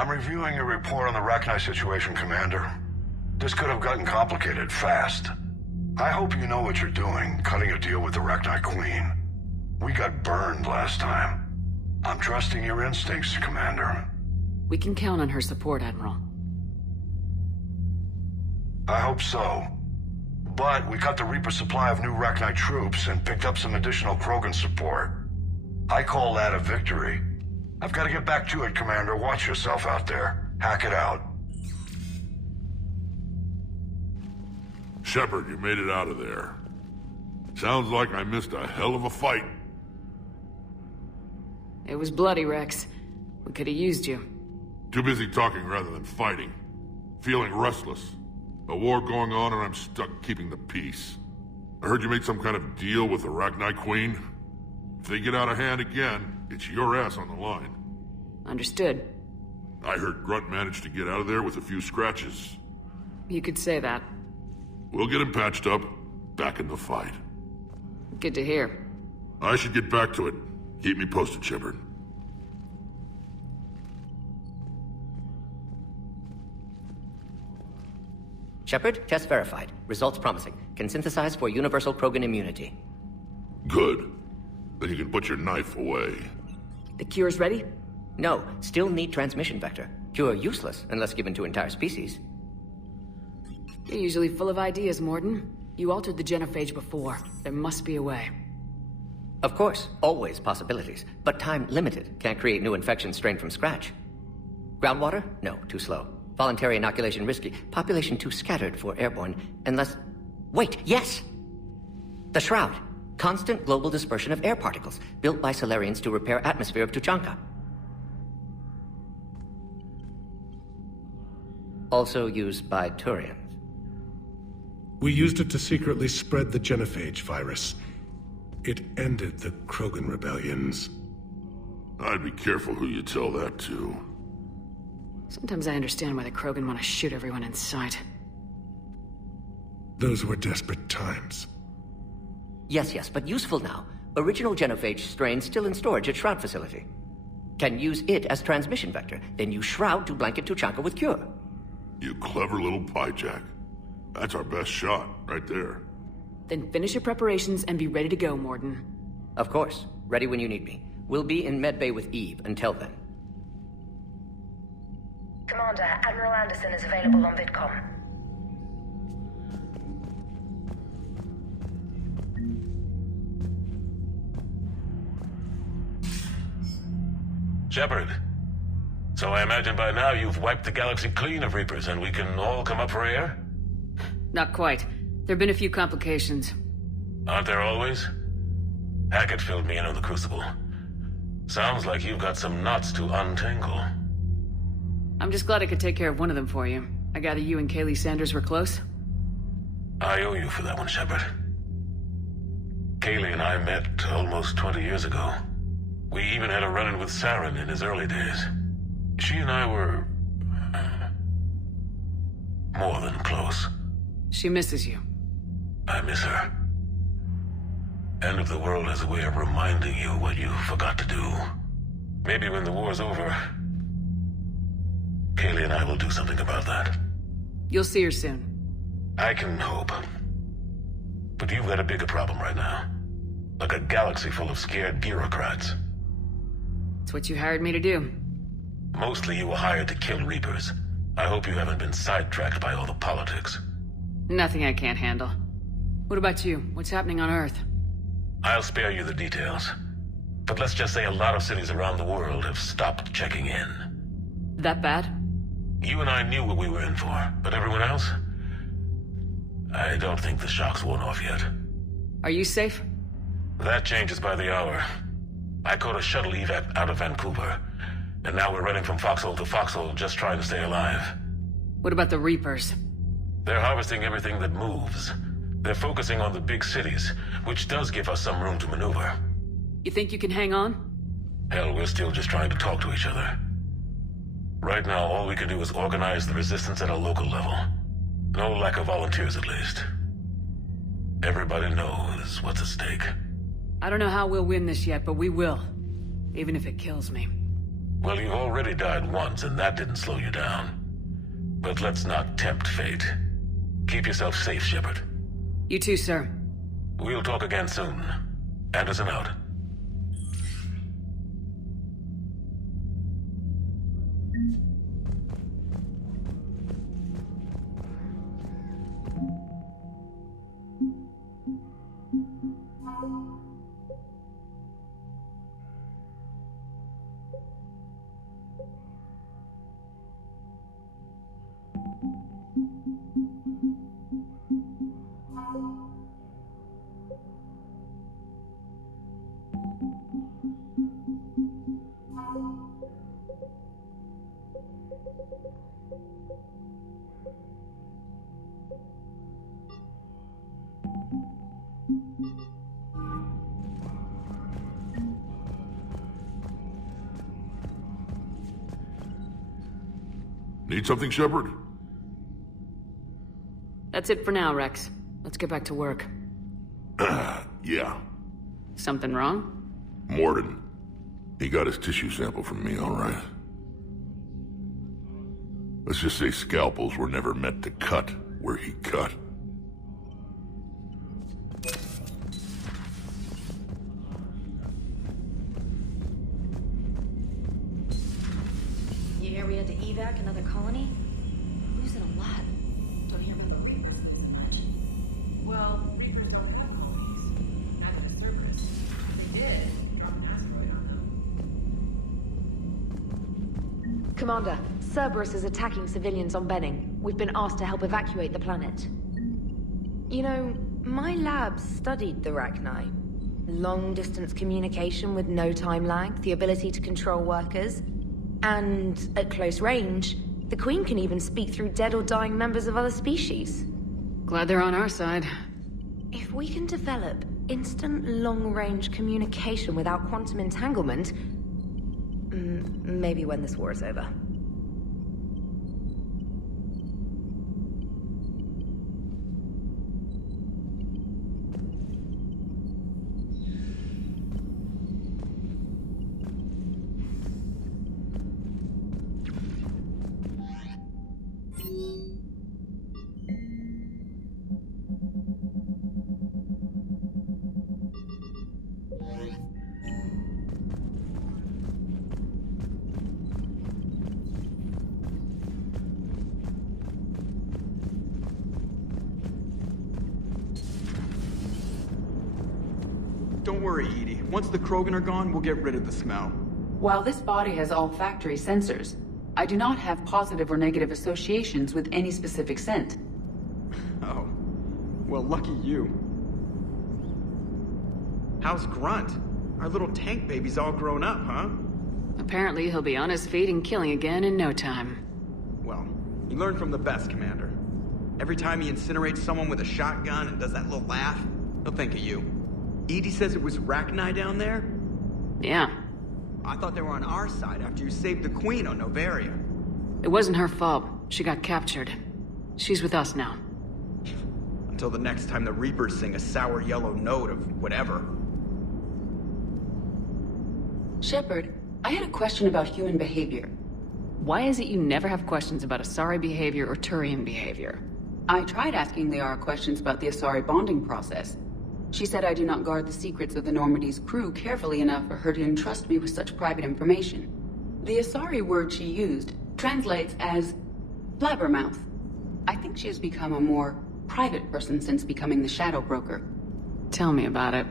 I'm reviewing your report on the Rachni situation, Commander. This could have gotten complicated fast. I hope you know what you're doing, cutting a deal with the Rachni Queen. We got burned last time. I'm trusting your instincts, Commander. We can count on her support, Admiral. I hope so. But we cut the Reaper supply of new Rachni troops and picked up some additional Krogan support. I call that a victory. I've got to get back to it, Commander. Watch yourself out there. Hack it out. Shepard, you made it out of there. Sounds like I missed a hell of a fight. It was bloody, Rex. We could have used you. Too busy talking rather than fighting. Feeling restless. A war going on and I'm stuck keeping the peace. I heard you made some kind of deal with the Rachni Queen. If they get out of hand again, it's your ass on the line. Understood. I heard Grunt managed to get out of there with a few scratches. You could say that. We'll get him patched up, back in the fight. Good to hear. I should get back to it. Keep me posted, Shepard. Shepard, test verified. Results promising. Can synthesize for universal Krogan immunity. Good. Then you can put your knife away. The cure's ready? No, still need transmission vector. Cure useless unless given to entire species. You're usually full of ideas, Mordin. You altered the genophage before. There must be a way. Of course, always possibilities. But time limited. Can't create new infections strain from scratch. Groundwater? No, too slow. Voluntary inoculation risky. Population too scattered for airborne. Unless... Wait, yes! The Shroud. Constant global dispersion of air particles, built by Solarians to repair atmosphere of Tuchanka. Also used by Turians. We used it to secretly spread the genophage virus. It ended the Krogan rebellions. I'd be careful who you tell that to. Sometimes I understand why the Krogan want to shoot everyone in sight. Those were desperate times. Yes, but useful now. Original genophage strain still in storage at Shroud facility. Can use it as transmission vector, then use Shroud to blanket Tuchanka with cure. You clever little pyjack. That's our best shot, right there. Then finish your preparations and be ready to go, Mordin. Of course. Ready when you need me. We'll be in medbay with Eve until then. Commander, Admiral Anderson is available on VidCom. Shepard. So I imagine by now you've wiped the galaxy clean of Reapers and we can all come up for air? Not quite. There have been a few complications. Aren't there always? Hackett filled me in on the Crucible. Sounds like you've got some knots to untangle. I'm just glad I could take care of one of them for you. I gather you and Kaylee Sanders were close? I owe you for that one, Shepard. Kaylee and I met almost 20 years ago. We even had a run-in with Saren in his early days. She and I were... more than close. She misses you. I miss her. End of the world has a way of reminding you what you forgot to do. Maybe when the war's over, Kaylee and I will do something about that. You'll see her soon. I can hope. But you've got a bigger problem right now. Like a galaxy full of scared bureaucrats. It's what you hired me to do. Mostly you were hired to kill Reapers. I hope you haven't been sidetracked by all the politics. Nothing I can't handle. What about you? What's happening on Earth? I'll spare you the details. But let's just say a lot of cities around the world have stopped checking in. That bad? You and I knew what we were in for, but everyone else? I don't think the shock's worn off yet. Are you safe? That changes by the hour. I caught a shuttle evac out of Vancouver, and now we're running from foxhole to foxhole just trying to stay alive. What about the Reapers? They're harvesting everything that moves. They're focusing on the big cities, which does give us some room to maneuver. You think you can hang on? Hell, we're still just trying to talk to each other. Right now, all we can do is organize the resistance at a local level. No lack of volunteers, at least. Everybody knows what's at stake. I don't know how we'll win this yet, but we will. Even if it kills me. Well, you already died once, and that didn't slow you down. But let's not tempt fate. Keep yourself safe, Shepard. You too, sir. We'll talk again soon. Anderson out. Need something, Shepard? That's it for now, Rex. Let's get back to work. Yeah. Something wrong? Morden. He got his tissue sample from me, all right. Let's just say scalpels were never meant to cut where he cut. You hear we had to evac another colony? Losing a lot. Don't hear about the Reapers lose much. Well, Reapers don't have colonies. Neither does Cerberus. If they did, drop an asteroid on them. Commander, Cerberus is attacking civilians on Benning. We've been asked to help evacuate the planet. You know, my lab studied the Rachni. Long-distance communication with no time lag, the ability to control workers. And at close range, the Queen can even speak through dead or dying members of other species. Glad they're on our side. If we can develop instant long-range communication without quantum entanglement, maybe when this war is over. Don't worry, Edie. Once the Krogan are gone, we'll get rid of the smell. While this body has olfactory sensors, I do not have positive or negative associations with any specific scent. Oh. Well, lucky you. How's Grunt? Our little tank baby's all grown up, huh? Apparently he'll be on his feet and killing again in no time. Well, he learned from the best, Commander. Every time he incinerates someone with a shotgun and does that little laugh, he'll think of you. Edie says it was Rachni down there? Yeah. I thought they were on our side after you saved the Queen on Novaria. It wasn't her fault. She got captured. She's with us now. Until the next time the Reapers sing a sour yellow note of whatever. Shepard, I had a question about human behavior. Why is it you never have questions about Asari behavior or Turian behavior? I tried asking Liara questions about the Asari bonding process. She said I do not guard the secrets of the Normandy's crew carefully enough for her to entrust me with such private information. The Asari word she used translates as blabbermouth. I think she has become a more private person since becoming the Shadow Broker. Tell me about it.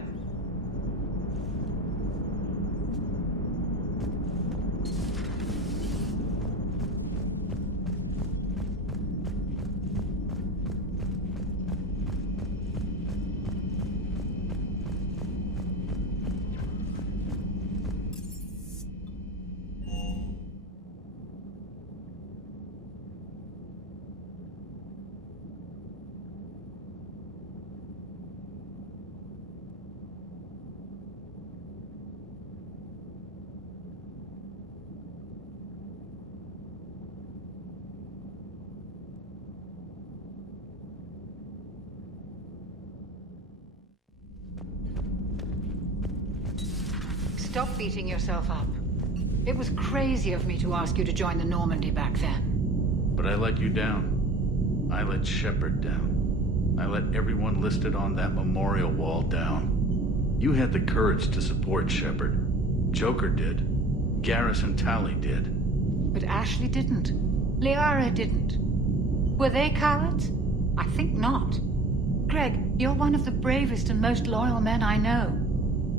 Stop beating yourself up. It was crazy of me to ask you to join the Normandy back then. But I let you down. I let Shepard down. I let everyone listed on that memorial wall down. You had the courage to support Shepard. Joker did. Garrus and Tali did. But Ashley didn't. Liara didn't. Were they cowards? I think not. Greg, you're one of the bravest and most loyal men I know.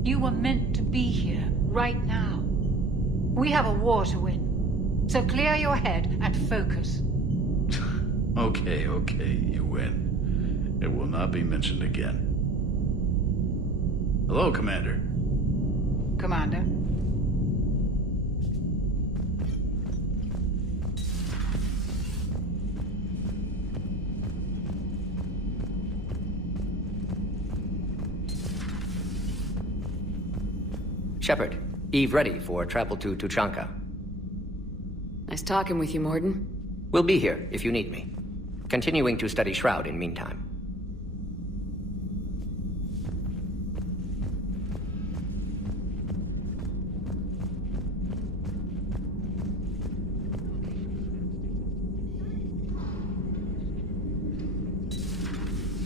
You were meant to be here, right now. We have a war to win. So clear your head and focus. Okay, you win. It will not be mentioned again. Hello, Commander. Commander? Shepard, Eve ready for travel to Tuchanka. Nice talking with you, Morden. We'll be here if you need me. Continuing to study Shroud in meantime.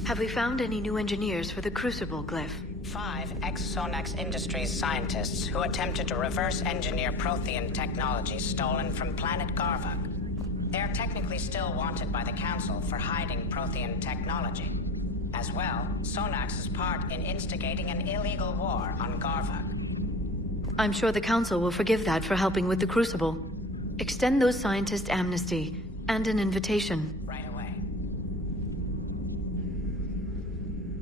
Have we found any new engineers for the Crucible glyph? 5 ex-Sonax Industries scientists who attempted to reverse engineer Prothean technology stolen from planet Garvuk. They are technically still wanted by the Council for hiding Prothean technology. As well, Sonax's part in instigating an illegal war on Garvuk. I'm sure the Council will forgive that for helping with the Crucible. Extend those scientists amnesty and an invitation. Right away.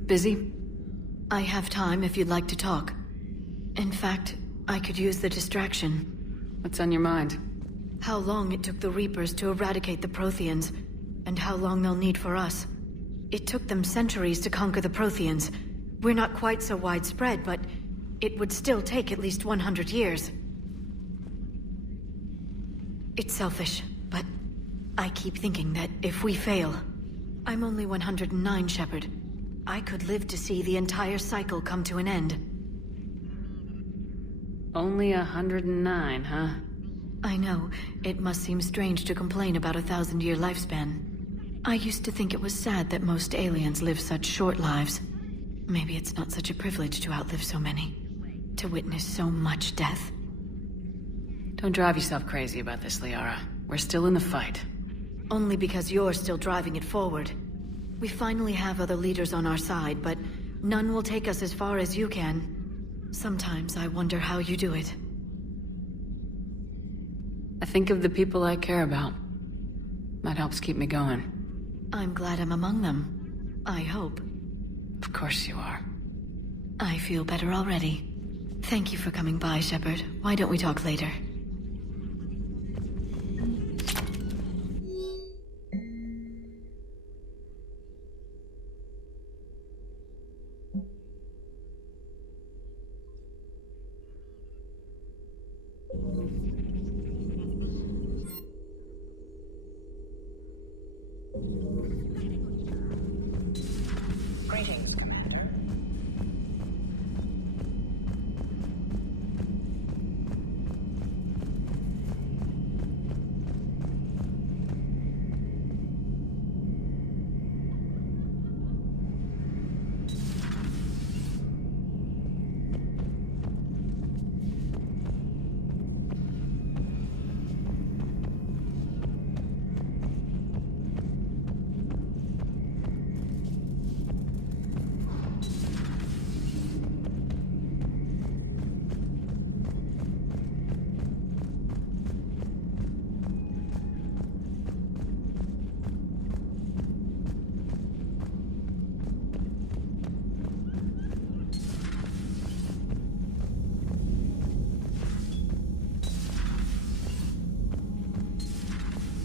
Busy? I have time if you'd like to talk. In fact, I could use the distraction. What's on your mind? How long it took the Reapers to eradicate the Protheans, and how long they'll need for us. It took them centuries to conquer the Protheans. We're not quite so widespread, but it would still take at least 100 years. It's selfish, but I keep thinking that if we fail... I'm only 109, Shepard. I could live to see the entire cycle come to an end. Only 109, huh? I know. It must seem strange to complain about a 1,000-year lifespan. I used to think it was sad that most aliens live such short lives. Maybe it's not such a privilege to outlive so many. To witness so much death. Don't drive yourself crazy about this, Liara. We're still in the fight. Only because you're still driving it forward. We finally have other leaders on our side, but none will take us as far as you can. Sometimes I wonder how you do it. I think of the people I care about. That helps keep me going. I'm glad I'm among them. I hope. Of course you are. I feel better already. Thank you for coming by, Shepard. Why don't we talk later? Greetings, Commander.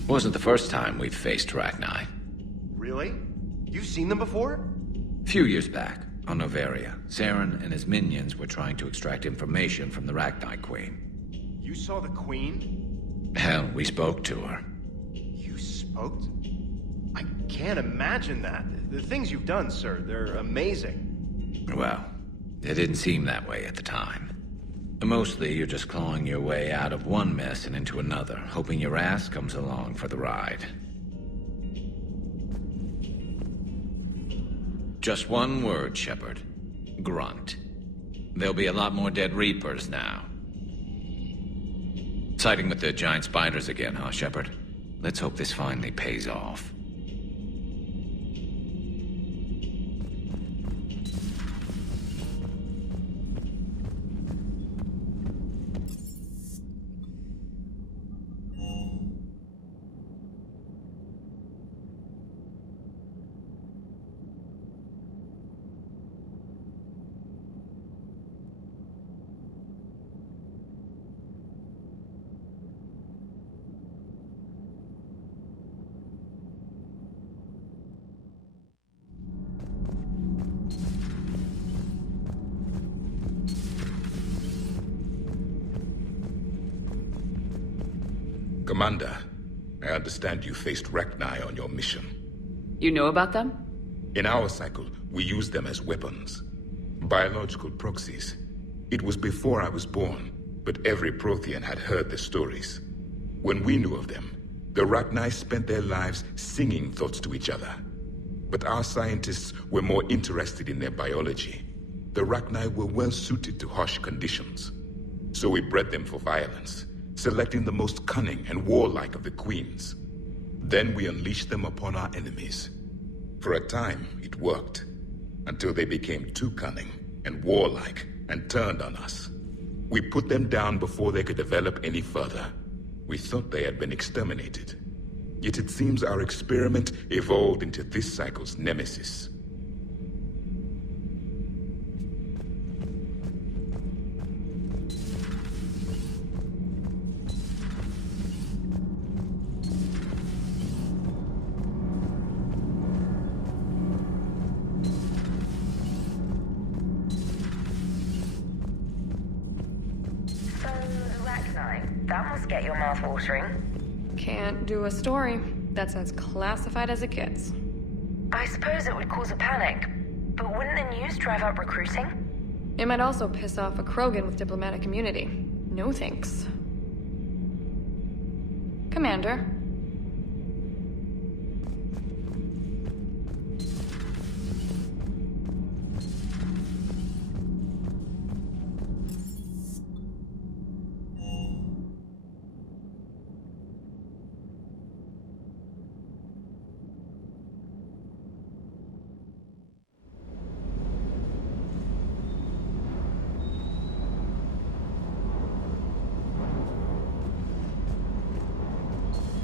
Wasn't the first time we've faced Rachni. Really? You've seen them before? A few years back, on Noveria, Saren and his minions were trying to extract information from the Rachni Queen. You saw the Queen? Hell, we spoke to her. You spoke? I can't imagine that. The things you've done, sir, they're amazing. Well, it didn't seem that way at the time. Mostly, you're just clawing your way out of one mess and into another, hoping your ass comes along for the ride. Just one word, Shepard. Grunt. There'll be a lot more dead Reapers now. Siding with the giant spiders again, huh, Shepard? Let's hope this finally pays off. Commander, I understand you faced Rachni on your mission. You know about them? In our cycle, we use them as weapons. Biological proxies. It was before I was born, but every Prothean had heard the stories. When we knew of them, the Rachni spent their lives singing thoughts to each other. But our scientists were more interested in their biology. The Rachni were well suited to harsh conditions. So we bred them for violence, selecting the most cunning and warlike of the queens. Then we unleashed them upon our enemies. For a time, it worked, until they became too cunning and warlike and turned on us. We put them down before they could develop any further. We thought they had been exterminated. Yet it seems our experiment evolved into this cycle's nemesis. That must get your mouth watering. Can't do a story. That's as classified as it gets. I suppose it would cause a panic, but wouldn't the news drive up recruiting? It might also piss off a Krogan with diplomatic immunity. No thanks. Commander.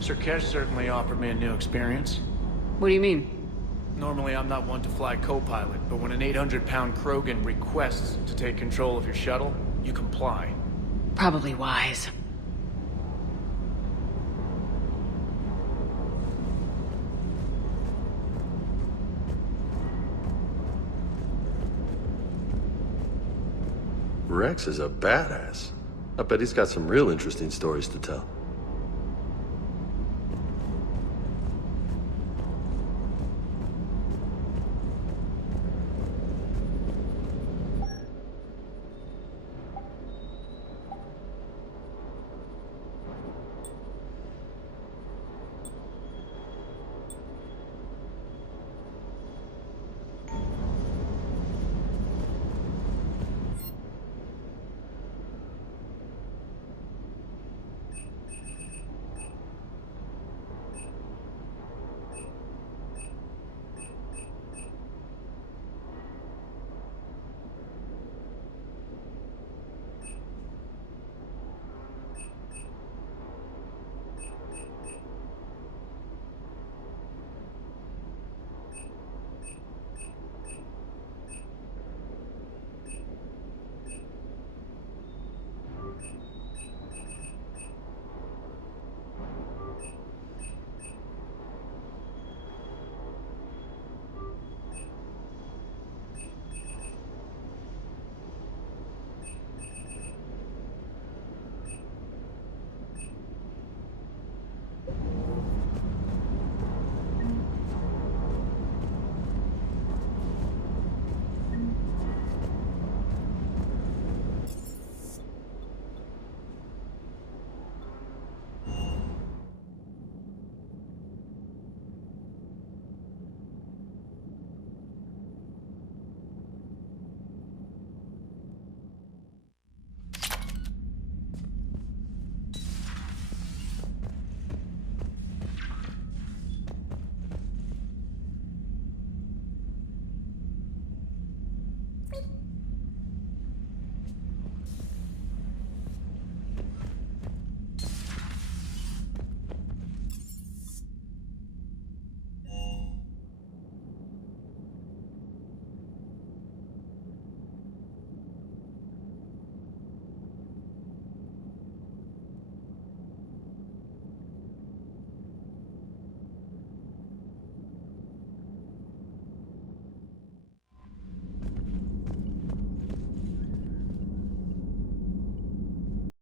Sir Kesh certainly offered me a new experience. What do you mean? Normally I'm not one to fly co-pilot, but when an 800-pound Krogan requests to take control of your shuttle, you comply. Probably wise. Rex is a badass. I bet he's got some real interesting stories to tell.